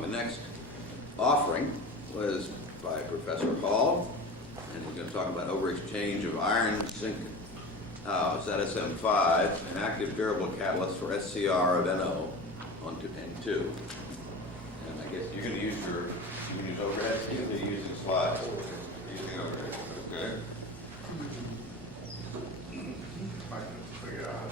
The next offering was by Professor Hall, and he's going to talk about overexchange of iron zinc ZSM 5, an active durable catalyst for SCR of NO onto N2. And I guess you're going to use overhead skills, or you're using slides? Using overhead, okay. I can figure out.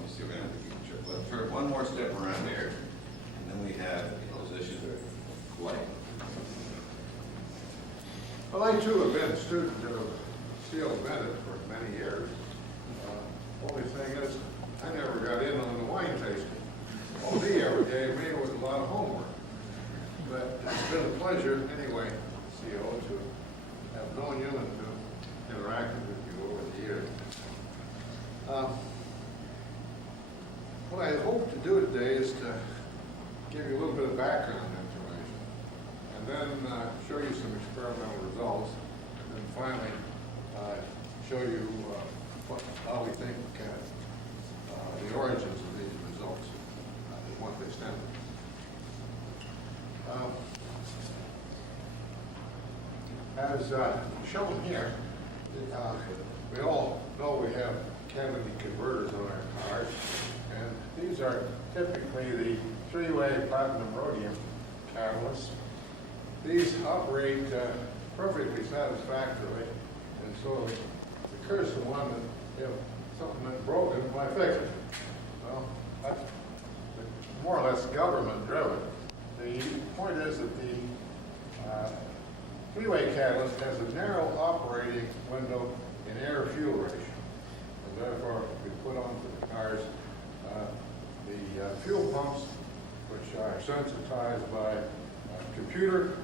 Let's see, we're going to have to keep let's try one more step around here, and then we have those issues of light. Well, I too have been a student of Steele Bennett for many years. Only thing is, I never got in on the wine tasting. All he ever gave me was a lot of homework. But it's been a pleasure anyway, CO, to have known you and to interact with you over the years. What I hope to do today is to give you a little bit of background information, and then show you some experimental results, and then finally show you how we think the origins of these results and what they stem from. As shown here, we all know we have cavity converters on our cars, and these are typically the three-way platinum rhodium catalysts. These operate perfectly satisfactorily, and so it occurs to one that if something that's broken, why fix it? Well, that's more or less government-driven. The point is that the three-way catalyst has a narrow operating window in air-fuel ratio, and therefore we put onto the cars the fuel pumps, which are sensitized by a computer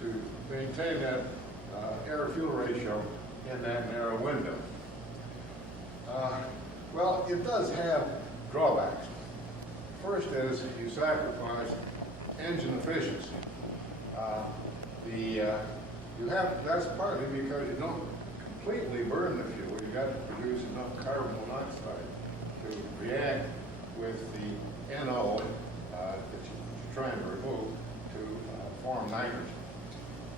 to maintain that air-fuel ratio in that narrow window. Well, it does have drawbacks. First is you sacrifice engine efficiency. That's partly because you don't completely burn the fuel. You've got to produce enough carbon monoxide to react with the NO that you're trying to remove to form nitrogen.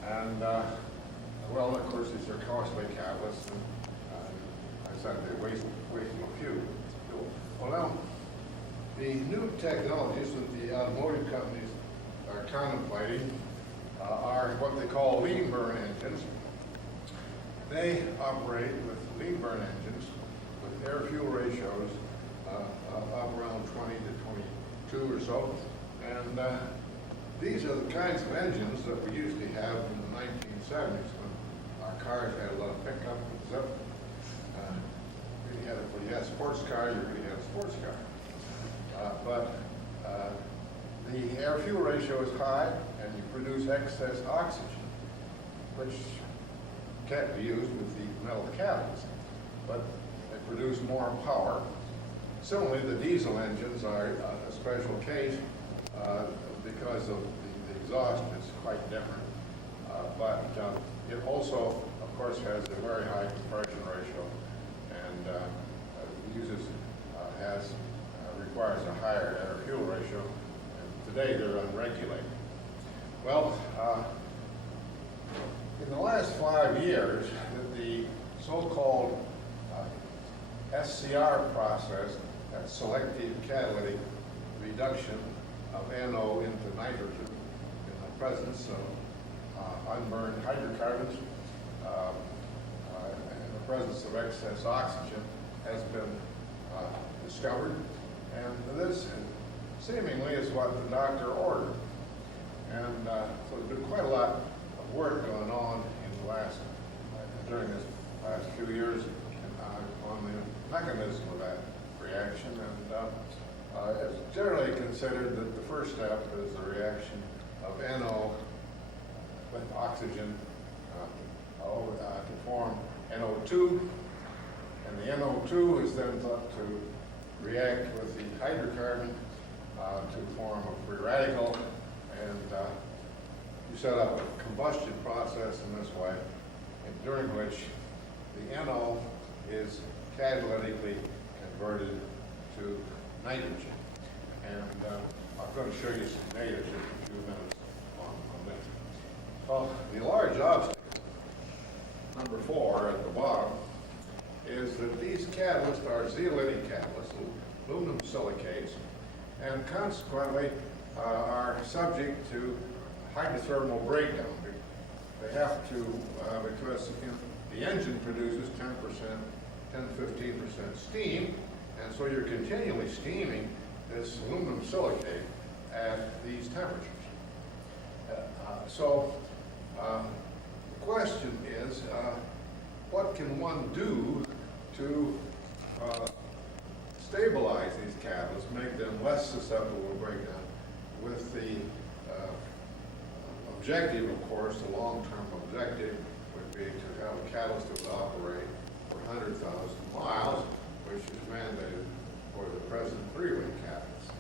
And, well, of course, these are costly catalysts, and I said they waste of fuel. Well, now, the new technologies that the automotive companies are contemplating are what they call lean burn engines. They operate with lean burn engines with air-fuel ratios of around 20 to 22 or so. And these are the kinds of engines that we usually have in the 1970s when our cars had a lot of pickup and zip. When you had a sports car, you really had a sports car. But the air-fuel ratio is high, and you produce excess oxygen, which can't be used with the metal catalyst, but they produce more power. Similarly, the diesel engines are a special case because of the exhaust is quite different. But it also, of course, has a very high compression ratio, and requires a higher air-fuel ratio. And today, they're unregulated. Well, in the last 5 years, the so-called SCR process, that selective catalytic reduction of NO into nitrogen in the presence of unburned hydrocarbons in the presence of excess oxygen, has been discovered. And this seemingly is what the doctor ordered. And so there's been quite a lot of work going on in the during this last few years on the mechanism of that reaction. And it's generally considered that the first step is the reaction of NO with oxygen to form NO2. And the NO2 is then thought to react with the hydrocarbon to form a free radical, and you set up a combustion process in this way, during which the NO is catalytically converted to nitrogen. And I'm going to show you some data just in a few minutes on this. Well, the large obstacle, number 4 at the bottom, is that these catalysts are zeolitic catalysts, aluminum silicates, and consequently are subject to hydrothermal breakdown. They have to, because the engine produces 10 to 15% steam, and so you're continually steaming this aluminum silicate at these temperatures. The question is, what can one do to stabilize these catalysts, make them less susceptible to breakdown, with the objective, of course, the long-term objective would be to have a catalyst that would operate for 100,000 miles, which is mandated for the present three-way catalyst.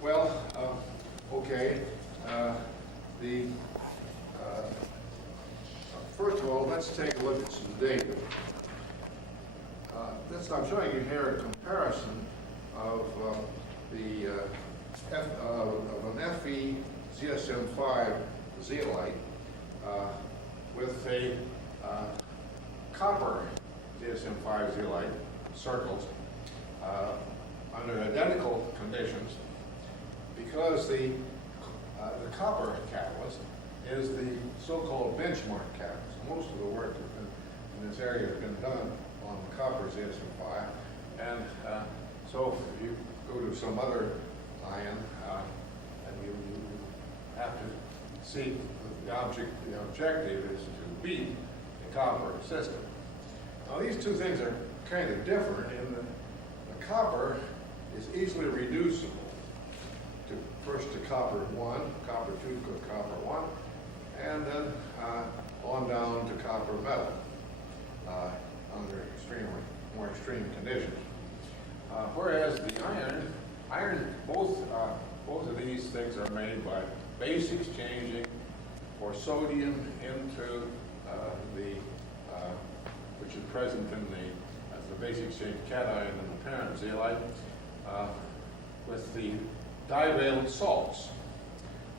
Well, okay, first of all, let's take a look at some data. I'm showing you here a comparison of an Fe ZSM5 zeolite with a copper ZSM5 zeolite circles under identical conditions, because the copper catalyst is the so-called benchmark catalyst. Most of the work in this area has been done on the copper ZSM5, and so if you go to some other ion, and you have to see the objective is to beat the copper system. Now these two things are kind of different in that the copper is easily reducible to first to copper 1, copper 2 to copper 1, and then on down to copper metal under more extreme conditions. Whereas the iron, both of these things are made by base exchanging for sodium into which is present in as the base exchange cation in the parent zeolite, with the divalent salts.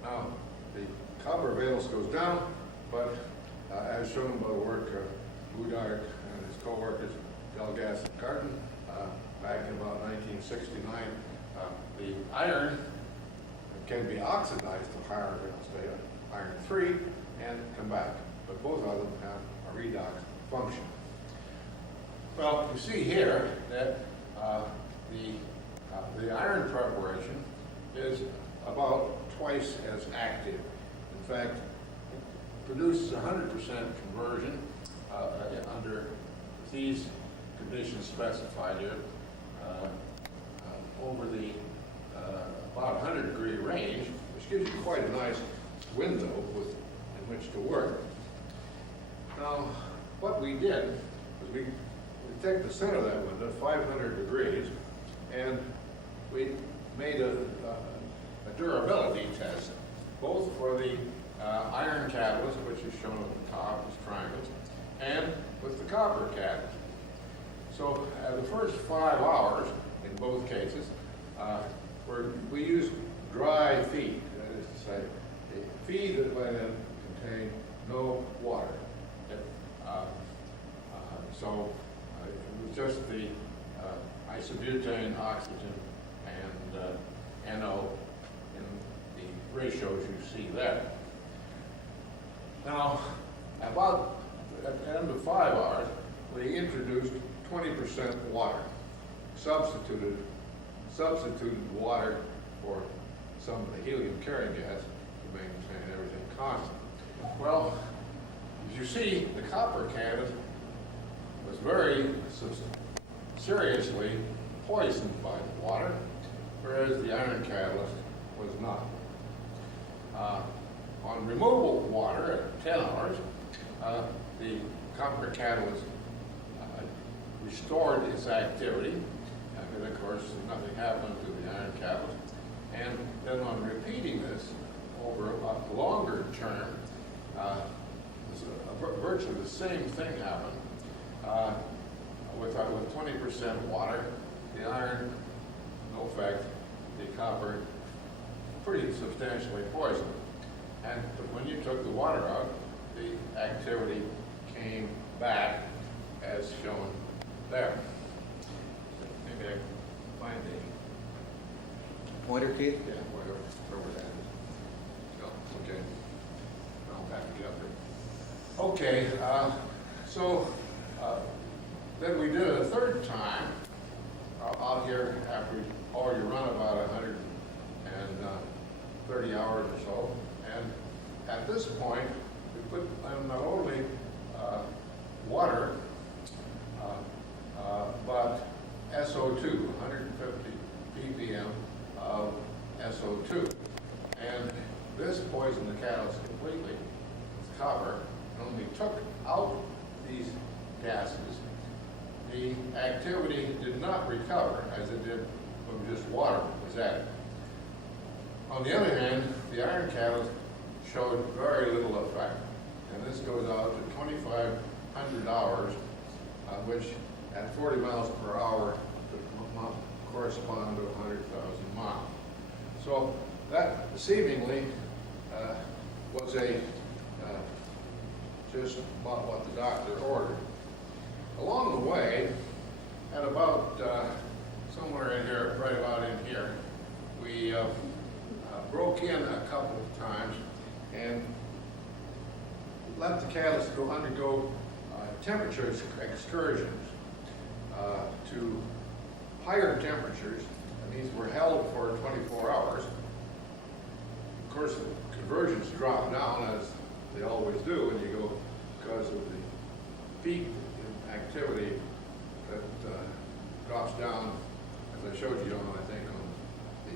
Now, the copper valence goes down, but as shown by the work of Boudard and his co-workers, Delgas and Carton, back in about 1969, the iron can be oxidized to higher valence state, iron 3, and come back. But both of them have a redox function. Well, you see here that the iron preparation is about twice as active. In fact, it produces 100% conversion under these conditions specified here over the about 100-degree range, which gives you quite a nice window in which to work. Now, what we did was we take the center of that window, 500 degrees, and we made a durability test, both for the iron catalyst, which is shown at the top as triangles, and with the copper catalyst. So the first 5 hours, in both cases, we used dry feed, that is to say, a feed that went in contained no water. So it was just the isobutane, oxygen, and NO in the ratios you see there. Now, about at the end of 5 hours, we introduced 20% water, substituted water for some of the helium carrying gas to maintain everything constant. Well, as you see, the copper catalyst was very seriously poisoned by the water, whereas the iron catalyst was not. On removal of water at 10 hours, the copper catalyst restored its activity, and of course nothing happened to the iron catalyst. And then on repeating this over a longer term, virtually the same thing happened. With 20% water, the iron substantially poisoned. And when you took the water out, the activity came back as shown there. Maybe I can find the Pointer key? yeah, wherever that is. No, okay. I'll back it up here. Okay, so then we did it a third time out here after you run about 130 hours or so. And at this point, we put not only water, but SO2, 150 ppm of SO2. And this poisoned the catalyst completely with copper. And when we took out these gases, the activity did not recover as it did when just water was added. On the other hand, the iron catalyst showed very little effect. And this goes out to 2,500 hours, which at 40 miles per hour would correspond to 100,000 miles. So that seemingly was just about what the doctor ordered. Along the way, at about somewhere in here, right about in here, we broke in a couple of times and let the catalyst undergo temperature excursions to higher temperatures, and these were held for 24 hours. Of course, the conversions drop down as they always do when you go because of the peak in activity that drops down, as I showed you on, I think, on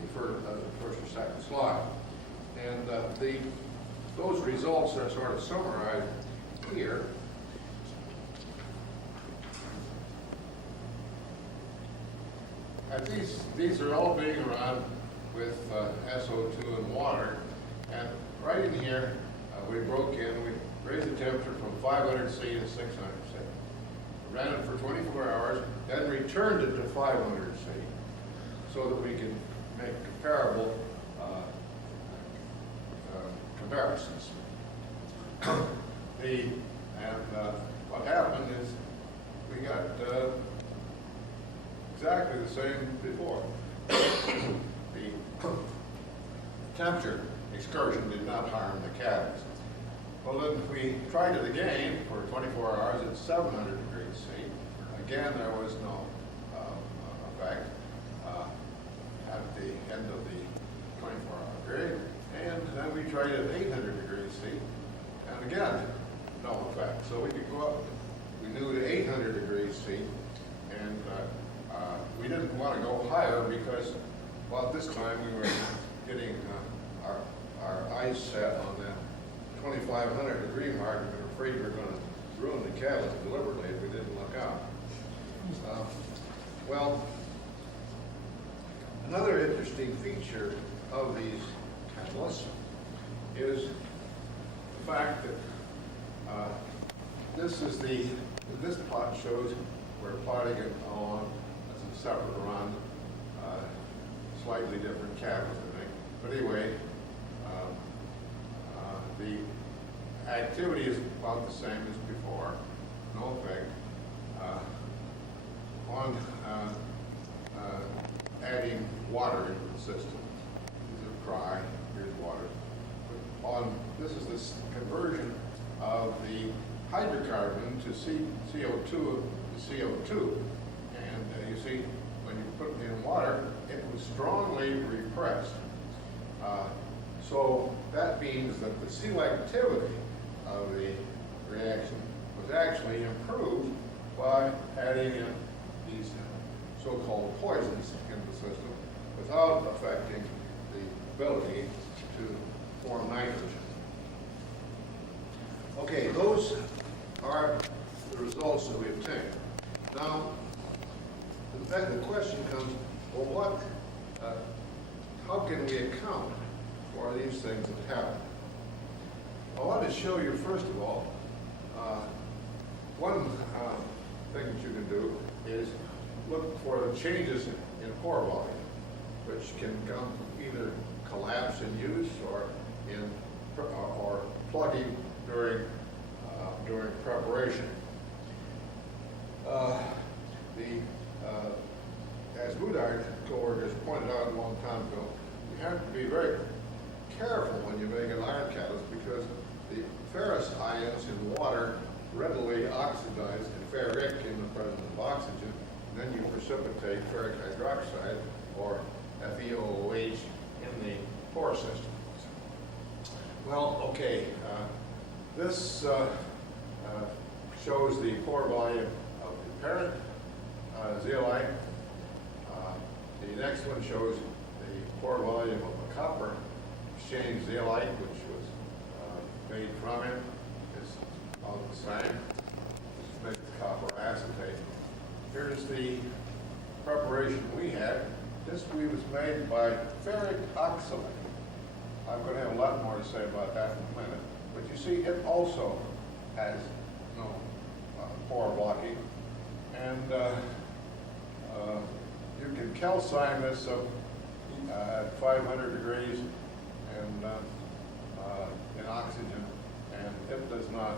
the first or second slide. And those results are sort of summarized here. These are all being run with SO2 and water. And right in here, we broke in, we raised the temperature from 500 C to 600 C. Ran it for 24 hours, then returned it to 500 C so that we could make comparable comparisons. What happened is we got exactly the same before. The temperature excursion did not harm the catalyst. Well, then we tried it again for 24 hours at 700 degrees C. Again, there was no effect at the end of the 24-hour period. And then we tried it at 800 degrees C. And again, no effect. So we could go up, we knew to 800 degrees C. And we didn't want to go higher because, well, this time we were getting our eyes set on that 2,500 degree mark, and we were afraid we were going to ruin the catalyst deliberately if we didn't look out. Well, another interesting feature of these catalysts is the fact that this plot shows we're plotting it on as a separate run, slightly different catalyst, I think. But anyway, the activity is about the same as before, no effect. On adding water into the system. These are dry, here's water. This is this conversion of the hydrocarbon to CO2 to CO2. And you see, when you put it in water, it was strongly repressed. So that means that the selectivity of the reaction was actually improved by adding in these so-called poisons in the system without affecting the ability to form nitrogen. Okay, those are the results that we obtained. Now, the question comes, well, how can we account for these things that happen? I want to show you, first of all, one thing that you can do is look for the changes in pore volume, which can come from either collapse in use or or plugging during preparation. As Woodard coworkers pointed out a long time ago, you have to be very careful when you make an iron catalyst because the ferrous ions in water readily oxidize to ferric in the presence of oxygen, and then you precipitate ferric hydroxide, or FeOH, in the pore system. Well, okay, this shows the pore volume of the parent zeolite. The next one shows the pore volume of a copper exchange zeolite, which was made from it. It's all the same. It's mixed copper acetate. Here's the preparation we had. This was made by ferric oxalate. I'm going to have a lot more to say about that in a minute. But you see, it also has no pore blocking. And you can calcine this at 500 degrees and in oxygen, and it does not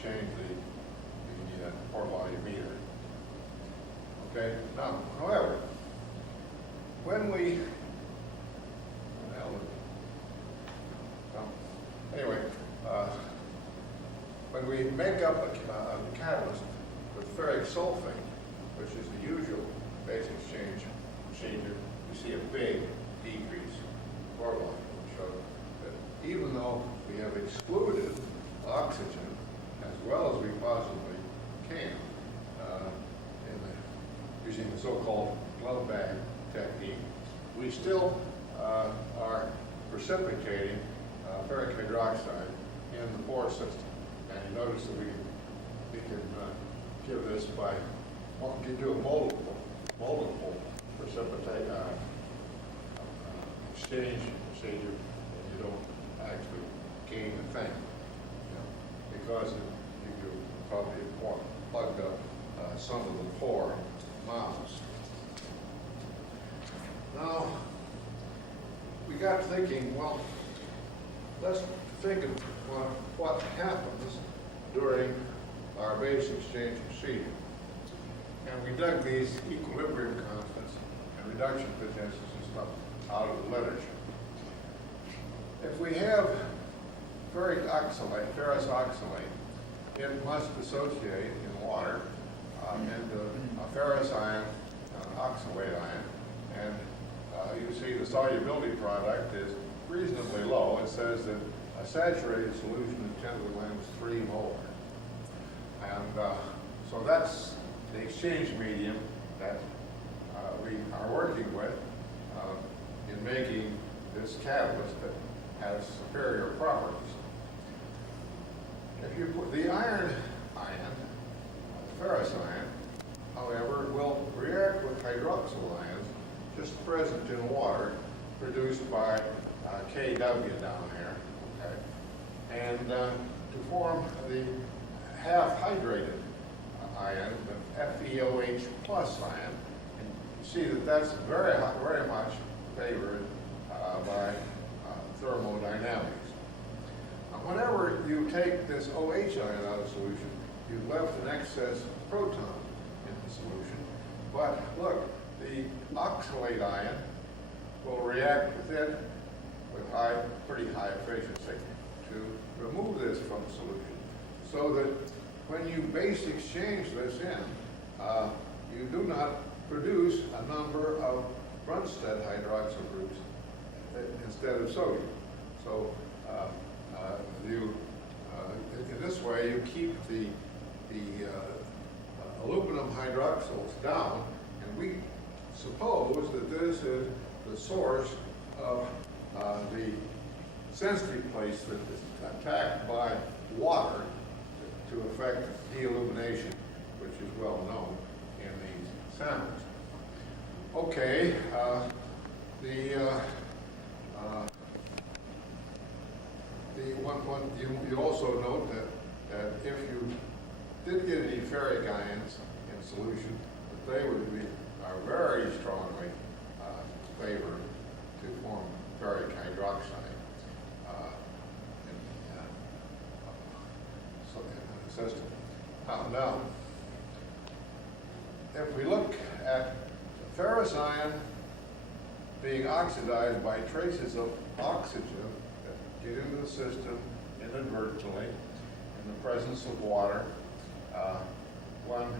change the pore volume either. Okay. Now, however, when we when we make up a catalyst with ferric sulfate, which is the usual base exchange procedure, you see a big decrease in pore volume. So that even though we have excluded oxygen as well as we possibly can using the so-called glove bag technique, we still are precipitating ferric hydroxide in the pore system. And you notice that we can give this by, well, you can do a multiple precipitate exchange procedure, and you don't actually gain a thing, because you probably plugged up some of the pore mouths. Now, we got thinking, well, let's think of what happens during our base exchange procedure. And we dug these equilibrium constants and reduction potentials and stuff out of the literature. If we have ferric oxalate, ferrous oxalate, it must dissociate in water into a ferrous ion, an oxalate ion, and you see the solubility product is reasonably low. It says that a saturated solution is 10 to the -3 molar. And so that's the exchange medium that we are working with in making this catalyst that has superior properties. If you put the iron ion, the ferrous ion, however, will react with hydroxyl ions just present in water, produced by Kw down here, okay? And to form the half-hydrated ion, the FeOH plus ion, and you see that that's very much favored by thermodynamics. Now, whenever you take this OH ion out of solution, you've left an excess proton in the solution. But look, the oxalate ion will react with it with pretty high efficiency to remove this from the solution, so that when you base exchange this in, you do not produce a number of Brunstad hydroxyl groups instead of sodium. So in this way, you keep the aluminum hydroxyls down, and we suppose that this is the source of the sensitive place that is attacked by water to affect dealumination, which is well known in these samples. Okay, you also note that if you did get any ferric ions in solution, that they are very strongly favored to form at ferrous ion being oxidized by traces of oxygen that get into the system inadvertently in the presence of water, one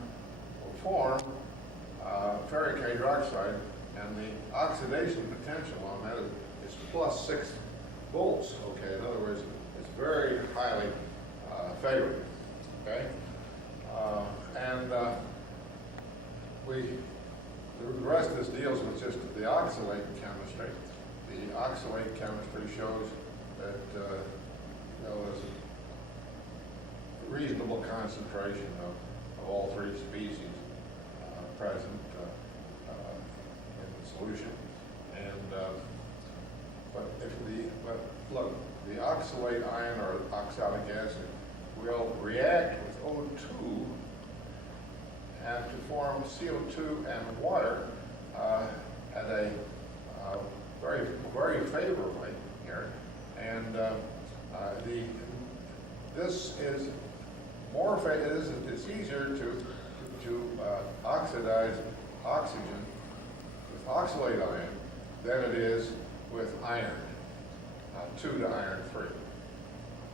will form ferric hydroxide, and the oxidation potential on that is plus 6 volts. Okay, in other words, it's very highly favorable. Okay, the rest of this deals with just the oxalate chemistry. The oxalate chemistry shows that there's a reasonable concentration of all three species present in the solution. And but look, the oxalate ion or oxalic acid will react with O2 and to form CO2 and water at a very, very favorably here. And this is more, it's easier to oxidize oxygen with oxalate ion than it is with iron, 2 to iron 3.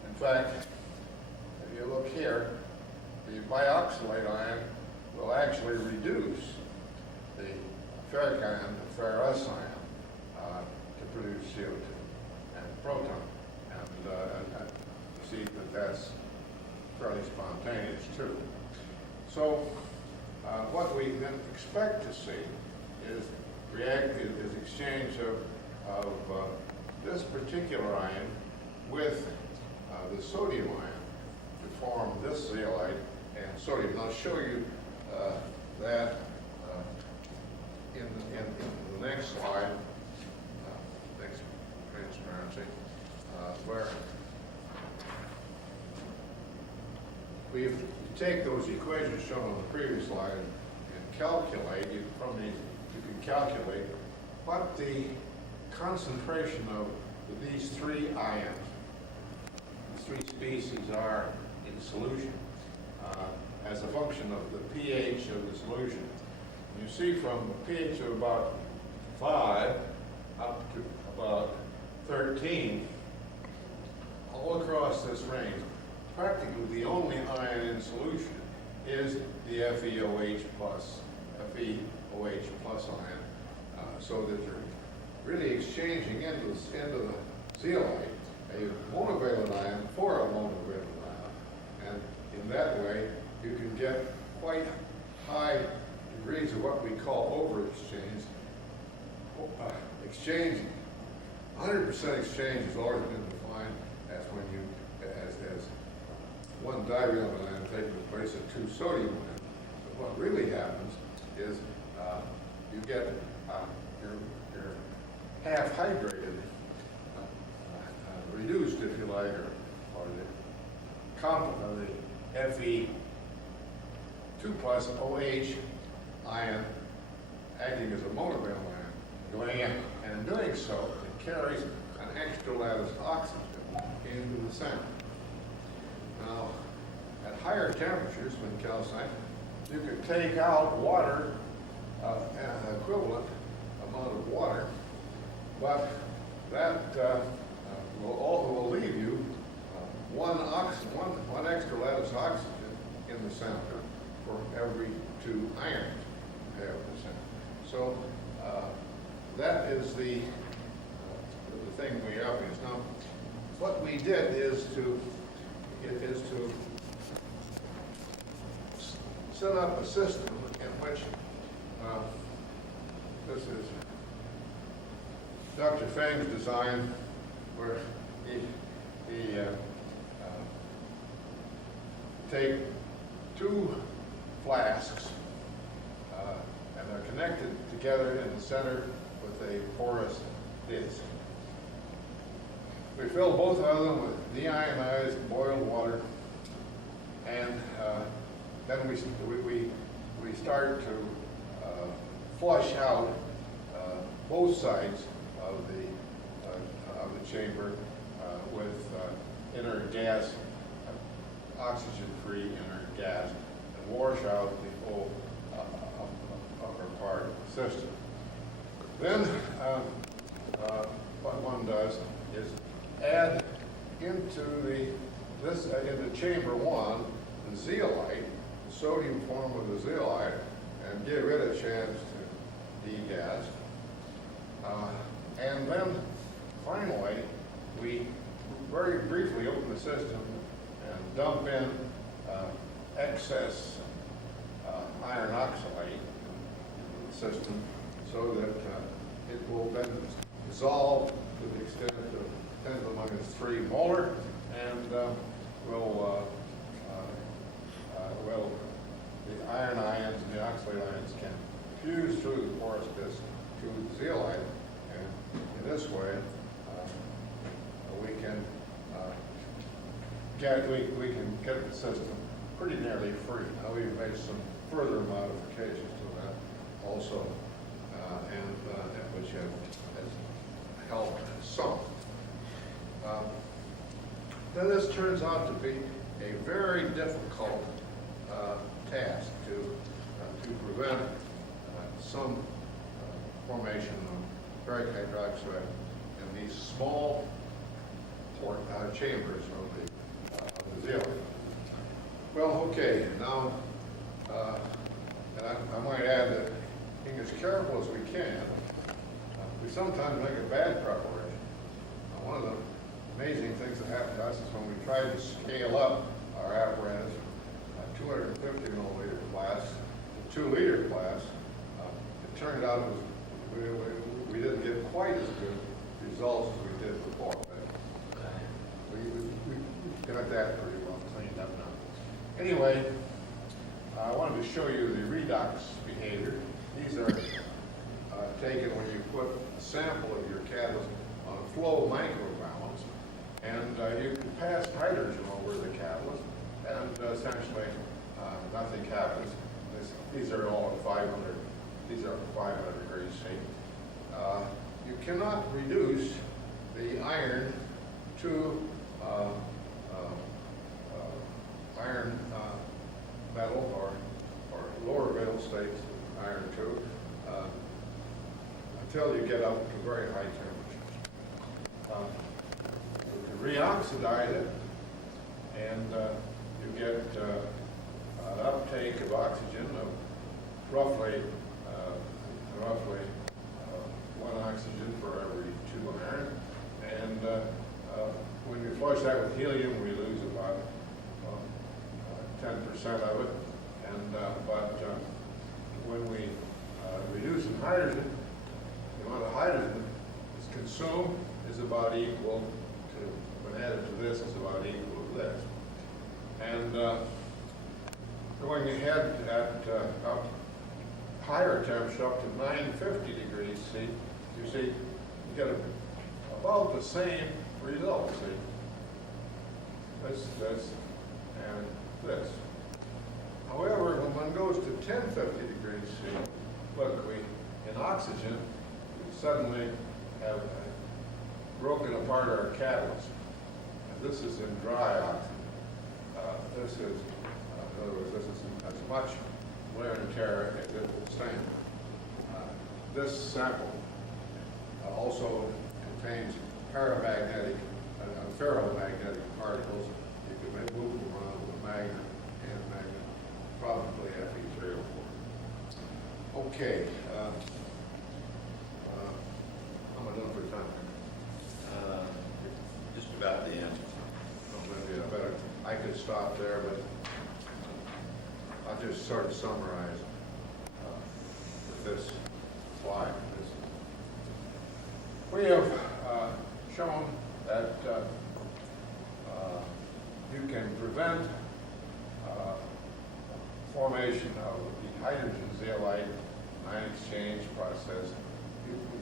In fact, if you look here, the bioxalate ion will actually reduce the ferric ion, the ferrous ion, to produce CO2 and proton. And you see that that's fairly spontaneous too. So what we then expect to see is exchange of this particular ion with the sodium ion to form this zeolite and sodium. And I'll show you that in the next slide, next transparency, where we take those equations shown on the previous slide and calculate, from these you can calculate what the concentration of these 3 ions, these 3 species are in solution as a function of the pH of the solution. You see from a pH of about 5 up to about 13, all across this range, practically the only ion in solution is the FeOH plus ion, so that you're really exchanging into the zeolite a monovalent ion for a monovalent ion. And in that way, you can get quite high degrees of what we call overexchanged. Exchange, 100% exchange has already been defined as when you, as one divalent ion taking the place of 2 sodium ions. But what really happens is you get your half hydrated, reduced, if you like, or the Fe2 plus OH ion acting as a monovalent ion going in. And in doing so, it carries an extra lattice oxygen into the center. Now, at higher temperatures, when calcined, you could take out water, an equivalent amount of water, but that will leave you one extra lattice oxygen in the center for every 2 ions you have in the center. So that is the thing we obvious. Now, what we did is to set up a system in which this is Dr. Feng's design, where he take 2 flasks and they're connected together in the center with a porous disc. We fill both of them with deionized boiled water, and then we start to flush out both sides of the chamber with inert gas, oxygen-free inert gas, and wash out the whole are part of the system. Then what one does is add into into chamber 1 the zeolite, the sodium form of the zeolite, and give it a chance to degas. And then finally, we very briefly open the system and dump in excess iron oxalate in the system so that it will then dissolve to the extent of 10 to the minus 3 molar, and the iron ions and the oxalate ions can fuse through the porous disc to the zeolite, and in this way we can get the system pretty nearly free. Now we've made some further modifications to that also, which has helped some. Then this turns out to be a very difficult task to prevent some formation of ferric hydroxide in these small chambers of the zeolite. Well, okay, now, and I might add that being as careful as we can, we sometimes make a bad preparation. One of the amazing things that happened to us is when we tried to scale up our apparatus, 250 milliliter class to 2 liter class, it turned out we didn't get quite as good results as we did before. But we got that pretty well cleaned up now. Anyway, I wanted to show you the redox behavior. These are taken when you put a sample of your catalyst on a flow microbalance, and you can pass hydrogen over the catalyst, and essentially nothing happens. These are all at 500. These are 500 degrees C. You cannot reduce the iron to iron metal or lower middle states of iron 2 until you get up to very high temperatures. You reoxidize it, and you get an uptake of oxygen of roughly 1 oxygen for every 2 iron. And when we flush that with helium, we lose about 10% of it. And but when we reduce in hydrogen, the amount of hydrogen that's consumed is about equal to, when added to this, is about equal to this. And going ahead at up higher temperature, up to 950 degrees C, you see, you get about the same result. See, this, and this. However, when one goes to 1050 degrees C, look, in oxygen, we suddenly have broken apart our catalyst. And this is in dry oxygen. This is, in other words, this is as much wear and tear as it will stand. This sample also contains paramagnetic and ferromagnetic particles. You can move them around with a magnet and a magnet, probably Fe3O4. Okay. How am I doing for time? Just about the end. Maybe I could stop there, but I'll just sort of summarize with this slide. We have shown that you can prevent formation of the hydrogen zeolite ion exchange process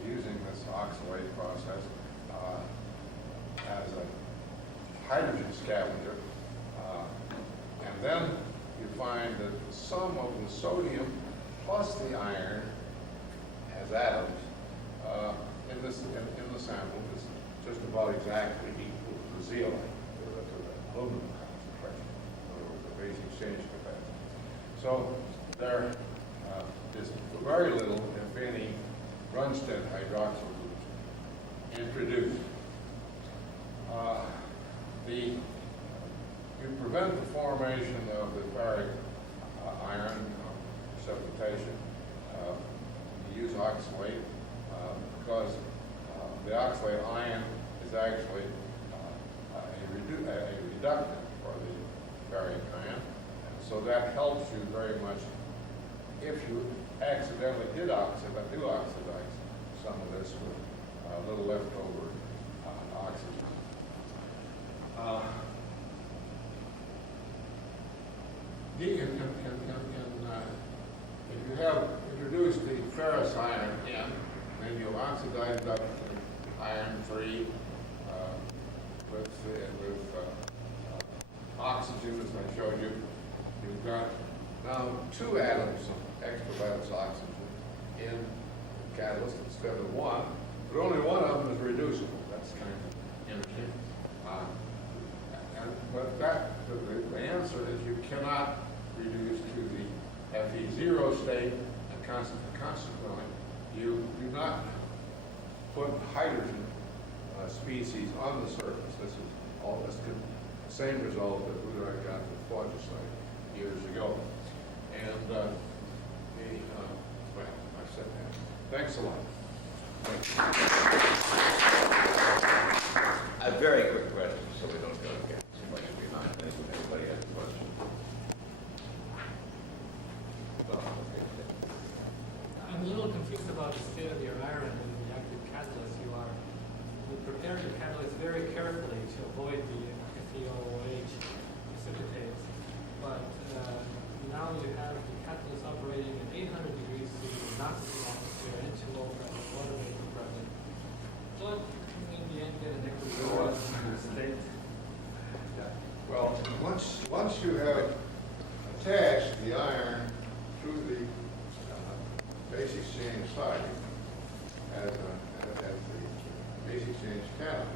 using this oxalate process as a hydrogen scavenger. And then you find that the sum of the sodium plus the iron as atoms in the sample is just about exactly equal to the zeolite, to the aluminum concentration, or the base exchange capacity. So there is very little, if any, Brunstad hydroxyl groups introduced. You prevent the formation of the ferric iron precipitation. You use oxalate because the oxalate ion is actually a reductant for the ferric ion. And so that helps you very much if you accidentally do oxidize some of this with a little leftover oxygen. If you have introduced the ferrous iron in, then you oxidize up the iron 3 with oxygen, as I showed you. You've got now 2 atoms of extra valence oxygen in the catalyst instead of 1, but only one of them is reducible. That's kind of interesting. But the answer is you cannot reduce to the Fe0 state, and consequently, you do not put hydrogen species on the surface. This is all this could the same result that Budak got with phlogisite years ago. And well, I've said that. Thanks a lot. A very quick question, so we don't go again too much behind. Anybody has a question? I'm a little confused about the state of your iron in the active catalyst. You prepare your catalyst very carefully to avoid the FeOH precipitates, but now you have the catalyst operating at 800 degrees C, not in the atmosphere, N2O present, water vapor present. But in the end, get an equilibrium state. Well, once you have attached the iron to the base exchange site as the base exchange catalyst,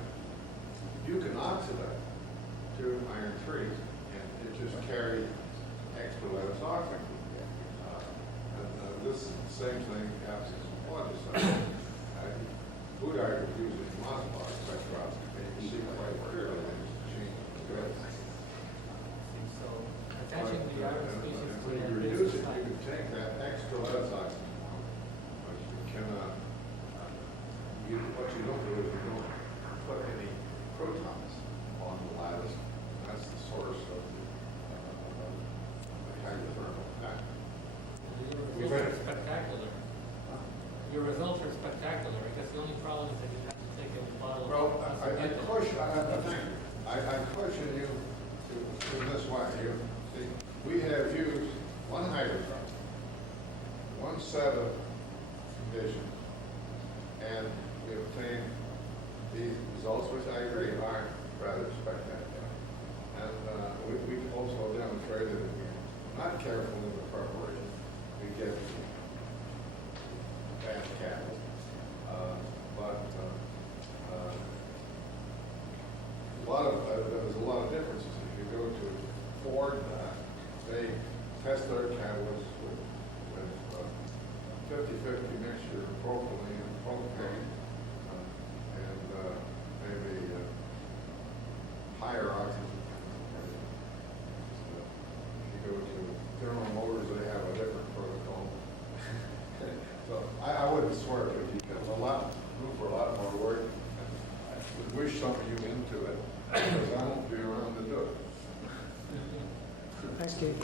you can oxidize to iron 3 and it just carries extra valence oxygen. This same thing happens in phlogisite. Budak is using Mossbach spectroscopy. You see quite clearly that it's changing the valence. So attaching the iron species to when the you base reduce it, site. you can take that extra valence oxygen out, but you cannot. What you don't do is you don't put any protons on the lattice. That's the source of the hydrothermal effect. Your results are spectacular. Your results are spectacular. I guess the only problem is that you have to take a bottle Well, of I caution you to this way. See, we have used one hydrocarbon, one set of conditions, and we obtained these results, which I agree are rather spectacular. And we also demonstrated that if we're not careful in the preparation, we get bad catalyst. There's a lot of differences. If you go to Ford, they test their catalyst with 50-50 mixture of propylene and propane, and maybe higher oxygen. If you go to General Motors, they have a different protocol. So I wouldn't swear to it because room for a lot more work. I would wish some of you into it because I won't be around to do it. Thanks, Steve.